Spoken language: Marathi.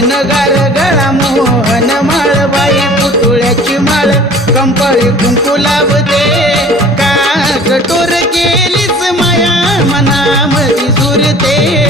नगार गळा मोहन माळ बाई पुतळ्याची माळ कंपाळी कुंकू लावते का कठोर केलीच माया मनामधी सुरते